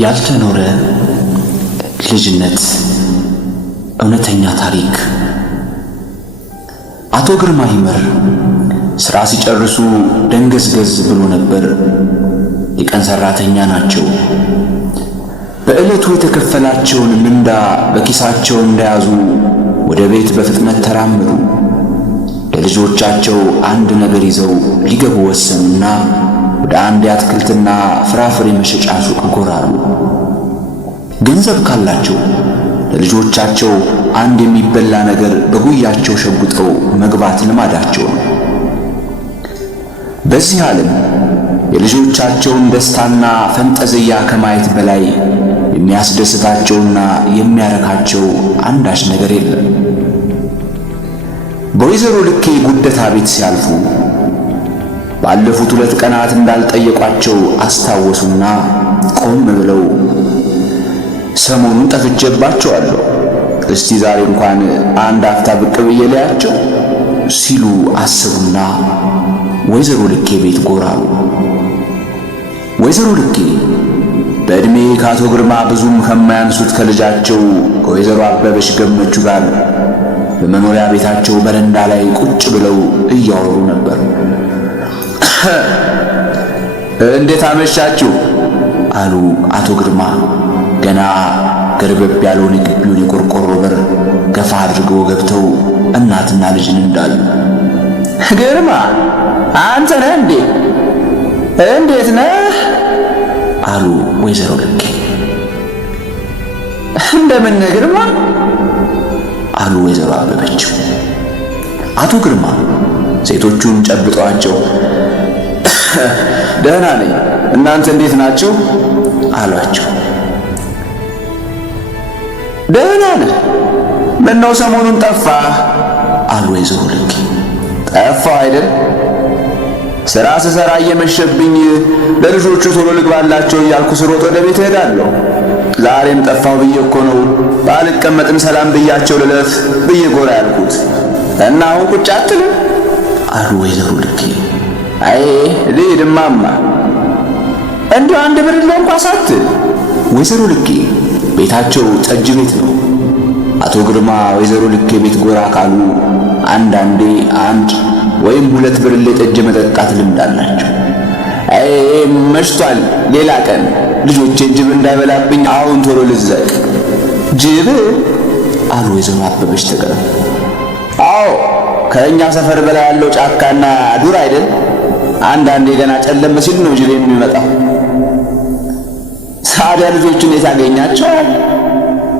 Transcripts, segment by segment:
ያልተኖረ ልጅነት እውነተኛ ታሪክ። አቶ ግርማ ይመር ሥራ ሲጨርሱ ደንገዝገዝ ብሎ ነበር። የቀን ሠራተኛ ናቸው። በዕለቱ የተከፈላቸውን ምንዳ በኪሳቸው እንደያዙ ወደ ቤት በፍጥነት ተራመዱ። ለልጆቻቸው አንድ ነገር ይዘው ሊገቡ ወሰኑና ወደ አንድ የአትክልትና ፍራፍሬ መሸጫ ሱቅ ጎራ አሉ። ገንዘብ ካላቸው ለልጆቻቸው አንድ የሚበላ ነገር በጉያቸው ሸጉጠው መግባት ልማዳቸው ነው። በዚህ ዓለም የልጆቻቸውን ደስታና ፈንጠዝያ ከማየት በላይ የሚያስደስታቸውና የሚያረካቸው አንዳች ነገር የለም። በወይዘሮ ልኬ ጉደታ ቤት ሲያልፉ ባለፉት 2 ቀናት እንዳልጠየቋቸው አስታወሱና ቆም ብለው ሰሞኑን ጠፍቼባቸዋለሁ፣ እስቲ ዛሬ እንኳን አንድ አፍታ ብቅ ብዬ ልያቸው ሲሉ አስቡና ወይዘሮ ልኬ ቤት ጎራ አሉ። ወይዘሮ ልኬ በዕድሜ ከአቶ ግርማ ብዙም ከማያንሱት ከልጃቸው ከወይዘሮ አበበች ገመቹ ጋር በመኖሪያ ቤታቸው በረንዳ ላይ ቁጭ ብለው እያወሩ ነበር። እንዴት አመሻችሁ አሉ አቶ ግርማ ገና ገርበብ ያለውን የግቢውን የቆርቆሮ በር ገፋ አድርገው ገብተው እናትና ልጅን እንዳሉ። ግርማ አንተ ነህ እንዴ? እንዴት ነህ አሉ ወይዘሮ ልኬ። እንደምን ነህ ግርማ አሉ ወይዘሮ አበበች። አቶ ግርማ ሴቶቹን ጨብጠዋቸው ደህና ነኝ፣ እናንተ እንዴት ናችሁ አሏቸው። ደህና ነህ? ምነው ሰሞኑን ጠፋህ አሉ ወይዘሮ ልኬ። ጠፋሁ አይደል? ሥራ ስሰራ እየመሸብኝ ለልጆቹ ቶሎ ልግባላቸው እያልኩ ስሮጥ ወደ ቤት እሄዳለሁ። ዛሬም ጠፋሁ ብዬ እኮ ነው ባልቀመጥም ሰላም ብያቸው ልለፍ ብዬ ጎራ ያልኩት። እና አሁን ቁጭ አትልም አሉ ወይዘሮ ልኬ። አይ ልሂድ እማማ፣ እንዲሁ አንድ ብርሌ እንኳን ሳትል። ወይዘሮ ልኬ ቤታቸው ጠጅ ቤት ነው። አቶ ግርማ ወይዘሮ ልኬ ቤት ጎራ ካሉ አንዳንዴ 1 ወይም 2 ብርሌ ጠጅ መጠጣት ልምድ አላቸው። አይ መሽቷል፣ ሌላ ቀን ልጆቼ ጅብ እንዳይበላብኝ አሁን ቶሎ ልዘቅ። ጅብ አሉ ወይዘሮ አበበች ተገረሙ። አዎ ከእኛ ሰፈር በላይ ያለው ጫካና ዱር አይደል? አንዳንዴ ገና ጨለም ሲል ነው ጅብ የሚመጣው። ታዲያ ልጆቹን የት ያገኛቸዋል?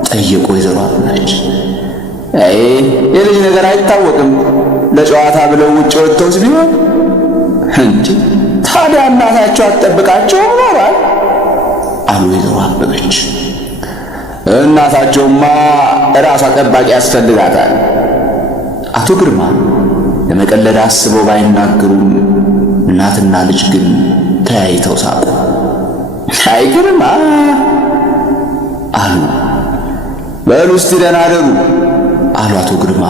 ጠየቁ ወይዘሮ አበበች። አይ የልጅ ነገር አይታወቅም፣ ለጨዋታ ብለው ውጭ ወጥተውስ ቢሆን እንጂ ታዲያ እናታቸው አትጠብቃቸውም ኖሯል አሉ ወይዘሮ አበበች። እናታቸውማ እራሷ ጠባቂ ያስፈልጋታል። አቶ ግርማ ለመቀለድ አስበው ባይናገሩም እናትና ልጅ ግን ተያይተው ሳቁ። አይ ግርማ አሉ። በሉ እስቲ ደህና አደሩ አሉ አቶ ግርማ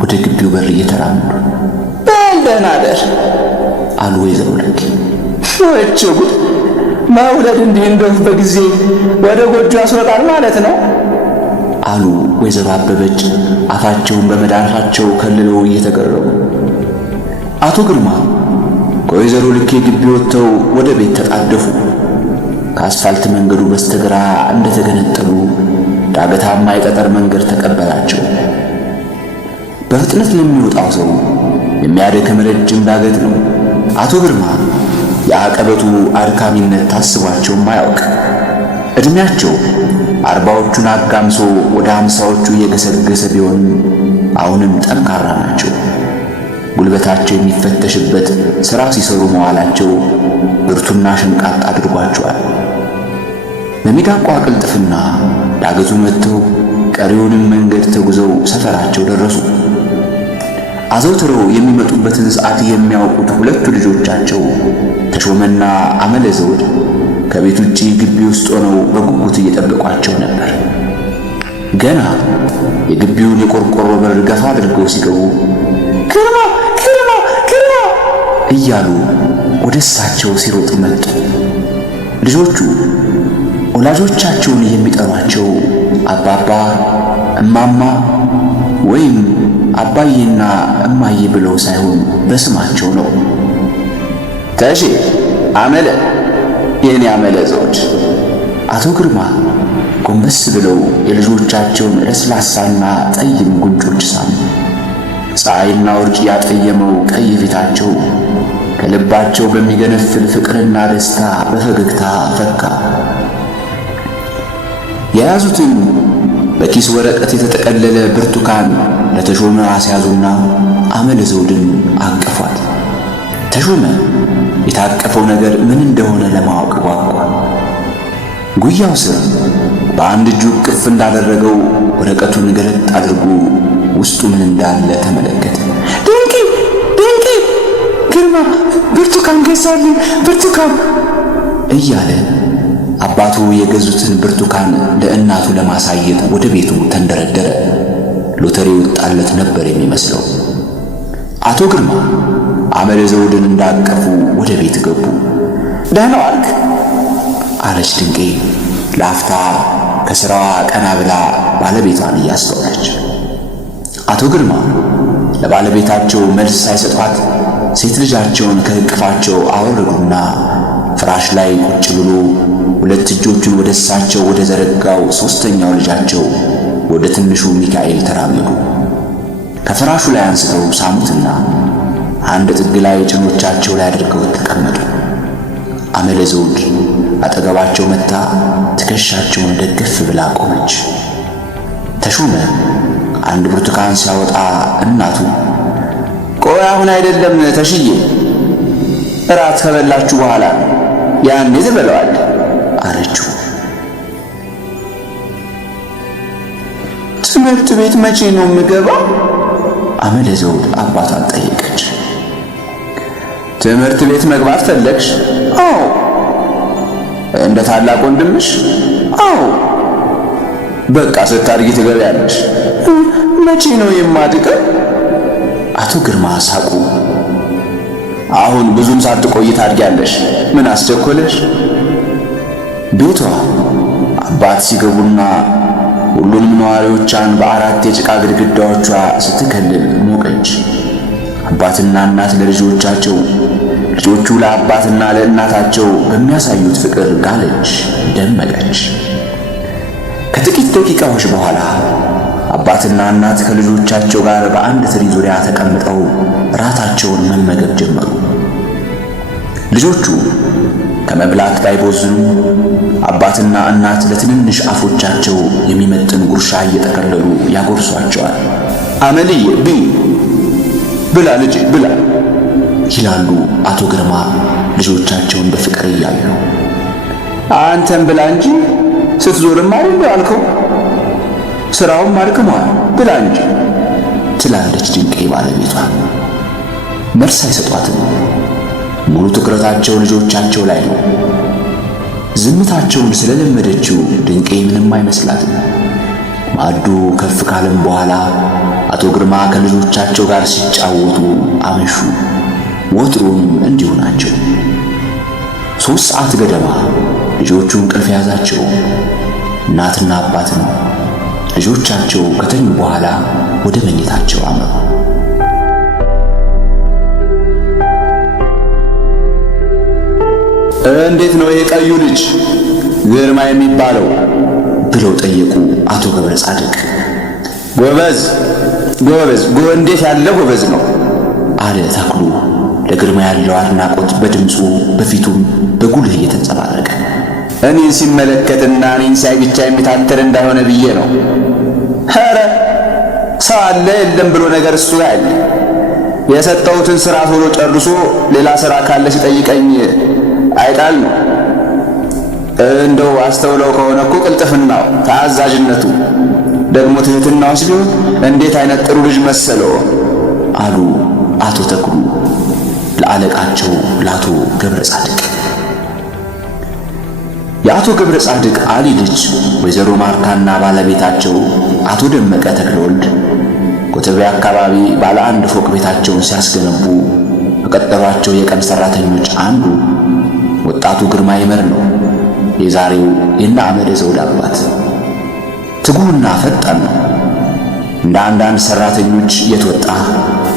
ወደ ግቢው በር እየተራመዱ። በል ደህና አደር አሉ ወይዘሮ ልኬ። ወጭ ጉድ! መውለድ እንዲህ እንደው በጊዜ ወደ ጎጆ ያስወጣል ማለት ነው አሉ ወይዘሮ አበበች አፋቸውን በመዳፋቸው ከልለው እየተገረሙ። አቶ ግርማ ከወይዘሮ ልኬ ግቢ ወጥተው ወደ ቤት ተጣደፉ። ከአስፋልት መንገዱ በስተግራ እንደተገነጠሉ ዳገታማ የጠጠር መንገድ ተቀበላቸው። በፍጥነት ለሚወጣው ሰው የሚያደክም ረጅም ዳገት ነው። አቶ ግርማ የአቀበቱ አድካሚነት ታስቧቸውም አያውቅ። ዕድሜያቸው 40ዎቹን አጋምሶ ወደ 50ዎቹ እየገሰገሰ ቢሆንም አሁንም ጠንካራ ናቸው። ጉልበታቸው የሚፈተሽበት ሥራ ሲሰሩ መዋላቸው ብርቱና ሸንቃጥ አድርጓቸዋል። በሚዳቋ ቅልጥፍና ዳገቱን ወጥተው ቀሪውንም መንገድ ተጉዘው ሰፈራቸው ደረሱ። አዘውትረው የሚመጡበትን ሰዓት የሚያውቁት 2 ልጆቻቸው ተሾመና አመለ ዘውድ ከቤት ውጪ ግቢ ውስጥ ሆነው በጉጉት እየጠበቋቸው ነበር። ገና የግቢውን የቆርቆሮ በር ገፋ አድርገው ሲገቡ ግርማ ግርማ ግርማ እያሉ ወደ እሳቸው ሲሮጡ መጡ። ልጆቹ ወላጆቻቸውን የሚጠሯቸው አባባ፣ እማማ ወይም አባዬና እማዬ ብለው ሳይሆን በስማቸው ነው። ተሼ፣ አመለ፣ የኔ አመለ ዘውድ። አቶ ግርማ ጎንበስ ብለው የልጆቻቸውን ለስላሳና ጠይም ጉንጮች ሳሙ። ፀሐይና ውርጭ ያጠየመው ቀይ ፊታቸው ከልባቸው በሚገነፍል ፍቅርና ደስታ በፈገግታ ፈካ። የያዙትን በኪስ ወረቀት የተጠቀለለ ብርቱካን ለተሾመ አስያዙና አመለ ዘውድን አቀፏት። ተሾመ የታቀፈው ነገር ምን እንደሆነ ለማወቅ ጓጓ። ጉያው ስር በአንድ እጁ ቅፍ እንዳደረገው ወረቀቱን ገለጥ አድርጎ ውስጡ ምን እንዳለ ተመለከተ። ድንቂ ድንቂ! ግርማ ብርቱካን ገዛልኝ፣ ብርቱካን እያለ አባቱ የገዙትን ብርቱካን ለእናቱ ለማሳየት ወደ ቤቱ ተንደረደረ። ሎተሪ ወጣለት ነበር የሚመስለው። አቶ ግርማ አመለ ዘውድን እንዳቀፉ ወደ ቤት ገቡ። ደህና ዋልክ አለች ድንቄ ለአፍታ ከሥራዋ ቀና ብላ ባለቤቷን እያስተዋለች። አቶ ግርማ ለባለቤታቸው መልስ ሳይሰጧት ሴት ልጃቸውን ከእቅፋቸው አወረዱና ፍራሽ ላይ ቁጭ ብሎ ሁለት እጆቹን ወደ እሳቸው ወደ ዘረጋው ሦስተኛው ልጃቸው ወደ ትንሹ ሚካኤል ተራመዱ። ከፍራሹ ላይ አንስተው ሳሙትና አንድ ጥግ ላይ ጭኖቻቸው ላይ አድርገው ተቀመጡ። አመለ ዘውድ አጠገባቸው መታ ትከሻቸውን ደግፍ ብላ ቆመች። ተሾመ አንድ ብርቱካን ሲያወጣ እናቱ ቆይ አሁን አይደለም ተሽዬ፣ እራት ከበላችሁ በኋላ ያኔ ትበለዋል አለችው። ትምህርት ቤት መቼ ነው የምገባው? አመለ ዘውድ አባቷን ጠየቀች። ትምህርት ቤት መግባት ፈለግሽ? አዎ። እንደ ታላቅ ወንድምሽ? አዎ። በቃ ስታድጊ ትገቢያለሽ። መቼ ነው የማድገው? አቶ ግርማ ሳቁ። አሁን ብዙም ሳትቆይ ታድጊያለሽ። ምን አስቸኮለሽ? ቤቷ አባት ሲገቡና ሁሉንም ነዋሪዎቿን በአራት የጭቃ ግድግዳዎቿ ስትከልል ሞቀች። አባትና እናት ለልጆቻቸው፣ ልጆቹ ለአባትና ለእናታቸው በሚያሳዩት ፍቅር ጋለች፣ ደመቀች። ከጥቂት ደቂቃዎች በኋላ አባትና እናት ከልጆቻቸው ጋር በአንድ ትሪ ዙሪያ ተቀምጠው ራታቸውን መመገብ ጀመሩ። ልጆቹ ከመብላት ባይቦዝኑ አባትና እናት ለትንንሽ አፎቻቸው የሚመጥን ጉርሻ እየጠቀለሉ ያጎርሷቸዋል። አመልዬ ብይ፣ ብላ ልጄ ብላ ይላሉ አቶ ግርማ ልጆቻቸውን በፍቅር እያዩ። አንተም ብላ እንጂ ስትዞርም አይደል ያልከው? ስራውም አድክሟል፣ ብላ እንጂ ትላለች ድንቄ ባለቤቷ። መልስ አይሰጧትም። ሙሉ ትኩረታቸው ልጆቻቸው ላይ ነው። ዝምታቸውን ስለለመደችው ድንቄ ምንም አይመስላትም። ማዕዱ ከፍ ካለም በኋላ አቶ ግርማ ከልጆቻቸው ጋር ሲጫወቱ አመሹ። ወትሮም እንዲሁ ናቸው። 3 ሰዓት ገደማ ልጆቹ እንቅልፍ ያዛቸው። እናትና አባትም ልጆቻቸው ከተኙ በኋላ ወደ መኝታቸው አመሩ። እንዴት ነው ይሄ ቀዩ ልጅ ግርማ የሚባለው ብለው ጠየቁ አቶ ገብረ ጻድቅ። ጎበዝ ጎበዝ፣ እንዴት ያለ ጎበዝ ነው አለ ተክሉ። ለግርማ ያለው አድናቆት በድምፁ በፊቱም በጉልህ እየተንጸባረቀ። እኔን ሲመለከትና እኔን ሲያይ ብቻ የሚታተር እንዳይሆነ ብዬ ነው። ኧረ ሰው አለ የለም ብሎ ነገር እሱ ያለ የሰጠሁትን ሥራ ቶሎ ጨርሶ ሌላ ሥራ ካለ ሲጠይቀኝ አይጣል ነው። እንደው አስተውለው ከሆነ እኮ ቅልጥፍናው፣ ታዛዥነቱ፣ ደግሞ ትህትናውስ ቢሆን እንዴት አይነት ጥሩ ልጅ መሰለው አሉ አቶ ተክሉ ለአለቃቸው ለአቶ ገብረ ጻድቅ። የአቶ ገብረ ጻድቅ አሊ ልጅ ወይዘሮ ማርታና ባለቤታቸው አቶ ደመቀ ተክለወልድ ኮተቤ አካባቢ ባለ 1 ፎቅ ቤታቸውን ሲያስገነቡ ከቀጠሯቸው የቀን ሰራተኞች አንዱ ወጣቱ ግርማ ይመር ነው። የዛሬው የእነ አመደ ዘውድ አባት። ትጉህና ፈጣን ነው። እንደ አንዳንድ ሰራተኞች የት ወጣህ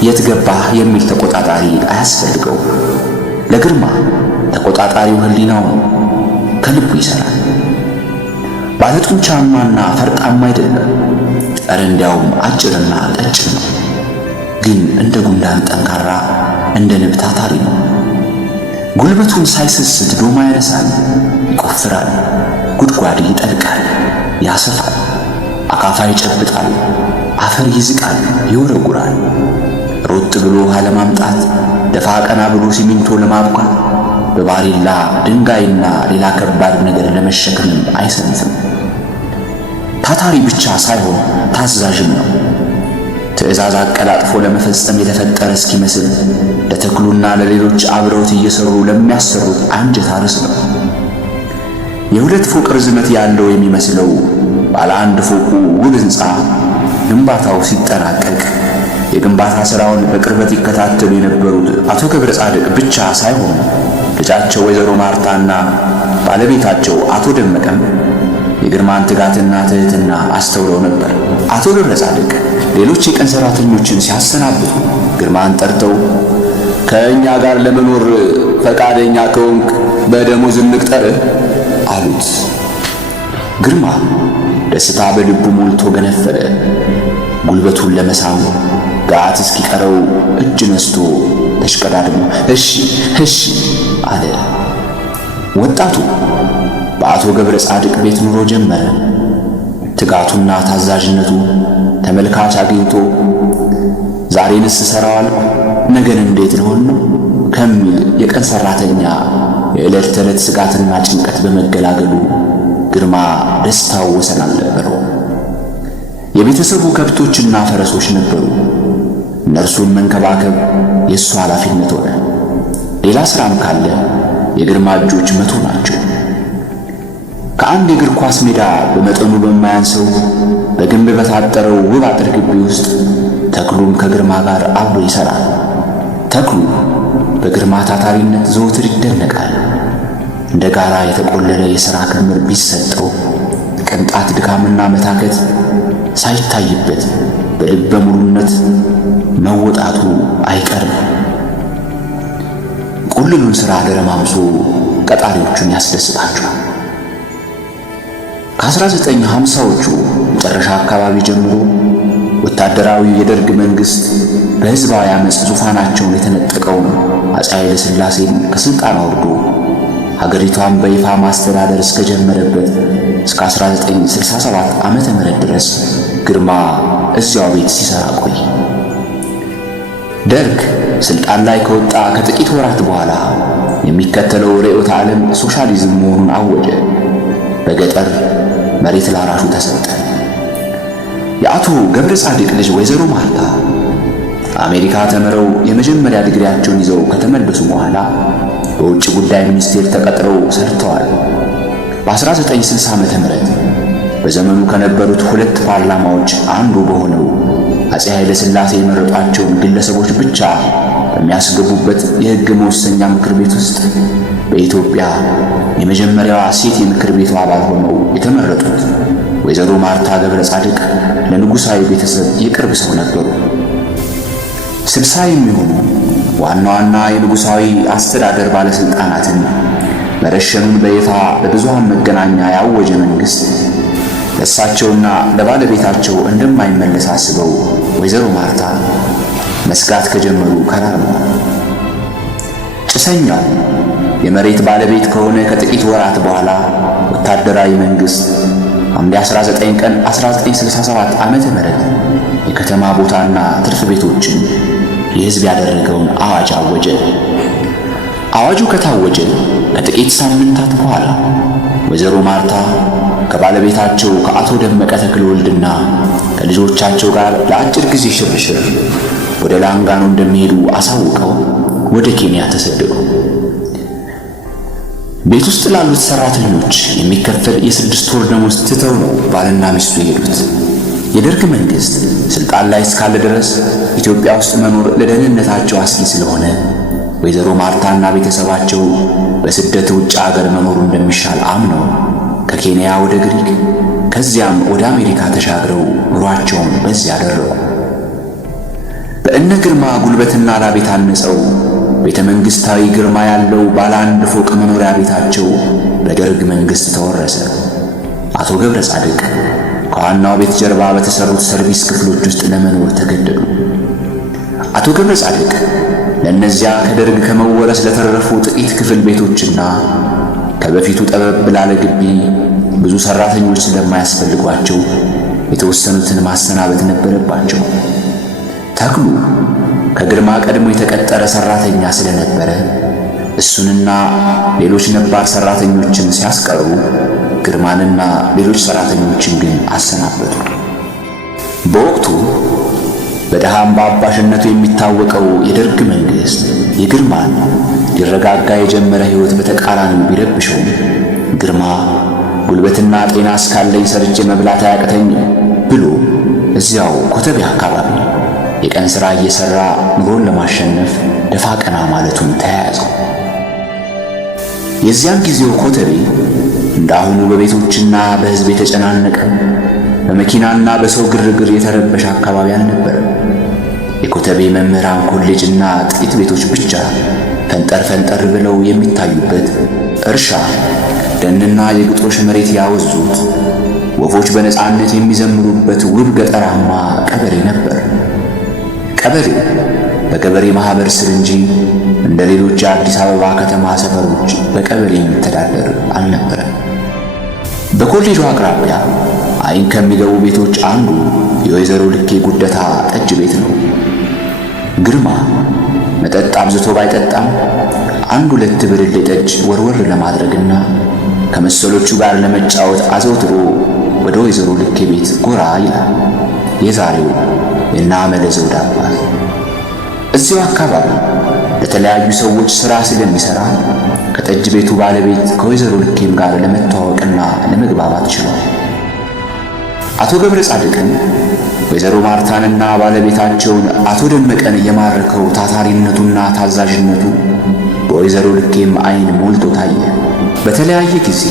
የት ገባህ የሚል ተቆጣጣሪ አያስፈልገው። ለግርማ ተቆጣጣሪው ሕሊናው ነው። ከልቡ ይሰራል። ባለጡንቻማና ፈርጣማ አይደለም። ኧረ እንዲያውም አጭርና ቀጭን ነው። ግን እንደ ጉንዳን ጠንካራ፣ እንደ ንብ ታታሪ ነው። ጉልበቱን ሳይሰስት ዶማ ያነሳል፣ ይቆፍራል፣ ጉድጓድ ይጠልቃል፣ ያሰፋል፣ አካፋ ይጨብጣል፣ አፈር ይዝቃል፣ ይወረጉራል። ሮጥ ብሎ ውሃ ለማምጣት ደፋ ቀና ብሎ ሲሚንቶ ለማብኳት በባሪላ ድንጋይና ሌላ ከባድ ነገር ለመሸከምም አይሰንፍም። ታታሪ ብቻ ሳይሆን ታዛዥም ነው። ትዕዛዝ አቀላጥፎ ለመፈጸም የተፈጠረ እስኪመስል ለተክሉና ለሌሎች አብረውት እየሰሩ ለሚያሰሩት አንጀት አርስ ነው። የሁለት ፎቅ ርዝመት ያለው የሚመስለው ባለ አንድ ፎቁ ውብ ሕንፃ ግንባታው ሲጠናቀቅ የግንባታ ሥራውን በቅርበት ይከታተሉ የነበሩት አቶ ገብረ ጻድቅ ብቻ ሳይሆኑ ልጃቸው ወይዘሮ ማርታና ባለቤታቸው አቶ ደመቀም የግርማን ትጋትና ትሕትና አስተውለው ነበር። አቶ ገብረ ጻድቅ ሌሎች የቀን ሠራተኞችን ሲያሰናብቱ ግርማን ጠርተው ከእኛ ጋር ለመኖር ፈቃደኛ ከሆንክ በደሞዝ እንቅጠርህ አሉት። ግርማ ደስታ በልቡ ሞልቶ ገነፈለ። ጉልበቱን ለመሳሙ ጋት እስኪቀረው እጅ ነስቶ ተሽቀዳድሞ እሺ እሺ አለ። ወጣቱ በአቶ ገብረ ጻድቅ ቤት ኑሮ ጀመረ። ትጋቱና ታዛዥነቱ ተመልካች አግኝቶ ዛሬንስ እሠራዋለሁ ነገን እንዴት ልሆን ነው ከሚል የቀን ሠራተኛ የዕለት ተዕለት ስጋትና ጭንቀት በመገላገሉ ግርማ ደስታው ወሰን አልነበረው። የቤተሰቡ ከብቶችና ፈረሶች ነበሩ። እነርሱን መንከባከብ የእሱ ኃላፊነት ሆነ። ሌላ ሥራም ካለ የግርማ እጆች መቶ ናቸው። ከአንድ የእግር ኳስ ሜዳ በመጠኑ በማያንሰው በግንብ በታጠረው ውብ አጥር ግቢ ውስጥ ተክሉም ከግርማ ጋር አብሮ ይሠራል። ተክሉ በግርማ ታታሪነት ዘወትር ይደነቃል። እንደ ጋራ የተቆለለ የሥራ ክምር ቢሰጠው ቅንጣት ድካምና መታከት ሳይታይበት በልበ ሙሉነት መወጣቱ አይቀርም። ቁልሉን ሥራ ደረማምሶ ቀጣሪዎቹን ያስደስታቸዋል። ከ1950ዎቹ መጨረሻ አካባቢ ጀምሮ ወታደራዊ የደርግ መንግሥት በሕዝባዊ ዓመፅ ዙፋናቸውን የተነጠቀውን አፄ ኃይለ ሥላሴን ከሥልጣን አውርዶ ሀገሪቷን በይፋ ማስተዳደር እስከጀመረበት እስከ 1967 ዓመተ ምህረት ድረስ ግርማ እዚያው ቤት ሲሰራ ቆይ። ደርግ ስልጣን ላይ ከወጣ ከጥቂት ወራት በኋላ የሚከተለው ርዕዮተ ዓለም ሶሻሊዝም መሆኑን አወጀ። በገጠር መሬት ላራሹ ተሰጠ። የአቶ ገብረ ጻድቅ ልጅ ወይዘሮ ማርታ አሜሪካ ተምረው የመጀመሪያ ዲግሪያቸውን ይዘው ከተመለሱ በኋላ በውጭ ጉዳይ ሚኒስቴር ተቀጥረው ሰርተዋል። በ1960 ዓመተ ምህረት በዘመኑ ከነበሩት ሁለት ፓርላማዎች አንዱ በሆነው አፄ ኃይለ ሥላሴ የመረጧቸውን ግለሰቦች ብቻ በሚያስገቡበት የሕግ መወሰኛ ምክር ቤት ውስጥ በኢትዮጵያ የመጀመሪያዋ ሴት የምክር ቤቱ አባል ሆነው የተመረጡት ወይዘሮ ማርታ ገብረ ጻድቅ ለንጉሣዊ ቤተሰብ የቅርብ ሰው ነበሩ። 60 የሚሆኑ ዋና ዋና የንጉሣዊ አስተዳደር ባለሥልጣናትን መረሸኑን በይፋ በብዙሃን መገናኛ ያወጀ መንግሥት ለእሳቸውና ለባለቤታቸው እንደማይመለስ አስበው ወይዘሮ ማርታ መስጋት ከጀመሩ ከራርመዋል። ጭሰኛው የመሬት ባለቤት ከሆነ ከጥቂት ወራት በኋላ ወታደራዊ መንግሥት ሐምሌ 19 ቀን 1967 ዓመተ ምህረት የከተማ ቦታና ትርፍ ቤቶችን የሕዝብ ያደረገውን አዋጅ አወጀ። አዋጁ ከታወጀ ከጥቂት ሳምንታት በኋላ ወይዘሮ ማርታ ከባለቤታቸው ከአቶ ደመቀ ተክለ ወልድና ከልጆቻቸው ጋር ለአጭር ጊዜ ሽርሽር ወደ ላንጋኖ እንደሚሄዱ አሳውቀው ወደ ኬንያ ተሰደዱ። ቤት ውስጥ ላሉት ሰራተኞች የሚከፈል የ6 ወር ደመወዝ ትተው ነው ባልና ሚስቱ የሄዱት። የደርግ መንግሥት ስልጣን ላይ እስካለ ድረስ ኢትዮጵያ ውስጥ መኖር ለደህንነታቸው አስጊ ስለሆነ ወይዘሮ ማርታና ቤተሰባቸው በስደት ውጭ አገር መኖሩ እንደሚሻል አምነው ከኬንያ ወደ ግሪክ ከዚያም ወደ አሜሪካ ተሻግረው ኑሯቸውን በዚያ አደረጉ። በእነ ግርማ ጉልበትና ላብ የታነጸው ቤተ መንግሥታዊ ግርማ ያለው ባለ 1 ፎቅ መኖሪያ ቤታቸው በደርግ መንግሥት ተወረሰ። አቶ ገብረ ጻድቅ ከዋናው ቤት ጀርባ በተሰሩት ሰርቪስ ክፍሎች ውስጥ ለመኖር ተገደዱ። አቶ ገብረ ጻድቅ ለእነዚያ ከደርግ ከመወረስ ለተረፉ ጥቂት ክፍል ቤቶችና ከበፊቱ ጠበብ ላለ ግቢ ብዙ ሰራተኞች ስለማያስፈልጓቸው የተወሰኑትን ማሰናበት ነበረባቸው። ተክሉ ከግርማ ቀድሞ የተቀጠረ ሰራተኛ ስለነበረ እሱንና ሌሎች ነባር ሰራተኞችን ሲያስቀሩ ግርማንና ሌሎች ሰራተኞችን ግን አሰናበቱ። በወቅቱ በደሃ አምባ አባሽነቱ የሚታወቀው የደርግ መንግሥት የግርማን ሊረጋጋ የጀመረ ሕይወት በተቃራኒው ቢረብሸውም ግርማ ጉልበትና ጤና እስካለኝ ሰርቼ መብላት አያቅተኝም ብሎ እዚያው ኮተቤ አካባቢ የቀን ሥራ እየሠራ ኑሮን ለማሸነፍ ደፋ ቀና ማለቱን ተያያዘው። የዚያን ጊዜው ኮተቤ እንዳሁኑ በቤቶችና በሕዝብ የተጨናነቀ በመኪናና በሰው ግርግር የተረበሸ አካባቢ አልነበረም። የኮተቤ መምህራን ኮሌጅና ጥቂት ቤቶች ብቻ ፈንጠር ፈንጠር ብለው የሚታዩበት፣ እርሻ ደንና የግጦሽ መሬት ያወዙት፣ ወፎች በነፃነት የሚዘምሩበት ውብ ገጠራማ ቀበሌ ነበር። ቀበሌው በገበሬ ማህበር ስር እንጂ እንደ ሌሎች የአዲስ አበባ ከተማ ሰፈሮች በቀበሌ የሚተዳደር አልነበረም። በኮሌጁ አቅራቢያ አይን ከሚገቡ ቤቶች አንዱ የወይዘሮ ልኬ ጉደታ ጠጅ ቤት ነው። ግርማ መጠጥ አብዝቶ ባይጠጣም 1-2 ብርሌ ጠጅ ወርወር ለማድረግና ከመሰሎቹ ጋር ለመጫወት አዘውትሮ ወደ ወይዘሮ ልኬ ቤት ጎራ ይላል። የዛሬው የእነ አመለ ዘውድ አባት እዚያው አካባቢ ለተለያዩ ሰዎች ሥራ ስለሚሠራ ከጠጅ ቤቱ ባለቤት ከወይዘሮ ልኬም ጋር ለመተዋወቅና ለመግባባት ችሏል። አቶ ገብረ ጻድቅን ወይዘሮ ማርታንና ባለቤታቸውን አቶ ደመቀን የማረከው ታታሪነቱና ታዛዥነቱ በወይዘሮ ልኬም አይን ሞልቶ ታየ። በተለያየ ጊዜ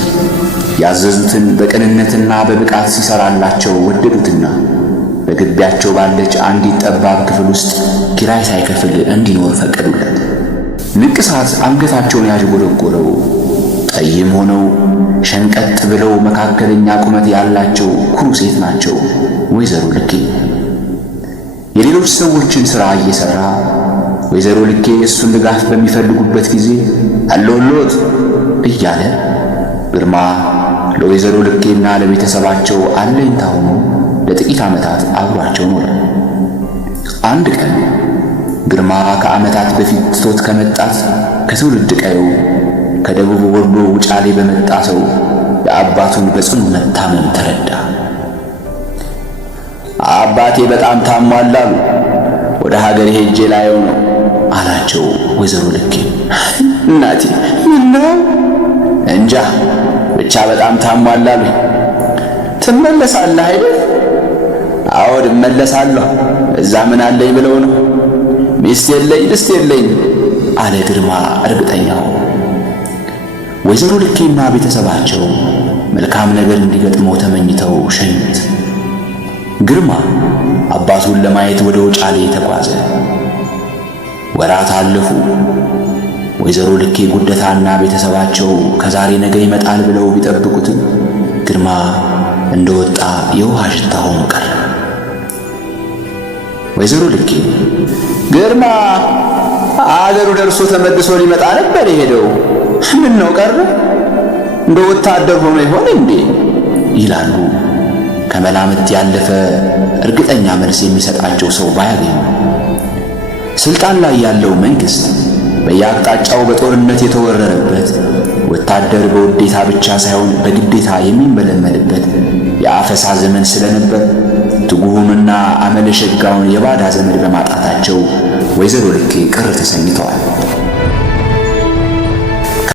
ያዘዙትን በቅንነትና በብቃት ሲሰራላቸው ወደዱትና በግቢያቸው ባለች አንዲት ጠባብ ክፍል ውስጥ ኪራይ ሳይከፍል እንዲኖር ፈቀዱለት። ንቅሳት አንገታቸውን ያዥጎረጎረው ጠይም ሆነው ሸንቀጥ ብለው መካከለኛ ቁመት ያላቸው ኩሩ ሴት ናቸው ወይዘሮ ልኬ። የሌሎች ሰዎችን ሥራ እየሠራ ወይዘሮ ልኬ የእሱን ድጋፍ በሚፈልጉበት ጊዜ አለሁልዎት እያለ ግርማ ለወይዘሮ ልኬና ለቤተሰባቸው አለኝታ ሆኖ ለጥቂት ዓመታት አብሯቸው ኖረ። አንድ ቀን ግርማ ከዓመታት በፊት ትቶት ከመጣት ከትውልድ ቀየው ከደቡብ ወሎ ውጫሌ በመጣ ሰው የአባቱን በጽኑ መታመም ተረዳ። አባቴ በጣም ታሟል አሉ። ወደ ሀገር ሄጄ ላየው ነው አላቸው ወይዘሮ ልኬ። እናቴ ምነው? እንጃ ብቻ በጣም ታሟል አሉ። ትመለሳለህ አይደል? አዎ እመለሳለሁ። እዛ ምን አለኝ ብለው ነው? ሚስት የለኝ ልስት የለኝ አለ ግርማ እርግጠኛው። ወይዘሮ ልኬና ቤተሰባቸው መልካም ነገር እንዲገጥመው ተመኝተው ሸኙት። ግርማ አባቱን ለማየት ወደ ውጫሌ ተጓዘ። ወራት አለፉ። ወይዘሮ ልኬ ጉደታና ቤተሰባቸው ከዛሬ ነገ ይመጣል ብለው ቢጠብቁትም ግርማ እንደወጣ የውሃ ሽታ ሆኖ ቀረ። ወይዘሮ ልኬ ግርማ አገሩ ደርሶ ተመልሶ ሊመጣ ነበር የሄደው። ምን ነው ቀረ? እንደ ወታደር ሆኖ ይሆን እንዴ? ይላሉ ከመላምት ያለፈ እርግጠኛ መልስ የሚሰጣቸው ሰው ባያገኙ። ስልጣን ላይ ያለው መንግስት በየአቅጣጫው በጦርነት የተወረረበት፣ ወታደር በውዴታ ብቻ ሳይሆን በግዴታ የሚመለመልበት የአፈሳ ዘመን ስለነበር ትጉሁንና አመለሸጋውን የባዳ ዘመድ በማጣታቸው ወይዘሮ ልኬ ቅር ተሰኝተዋል።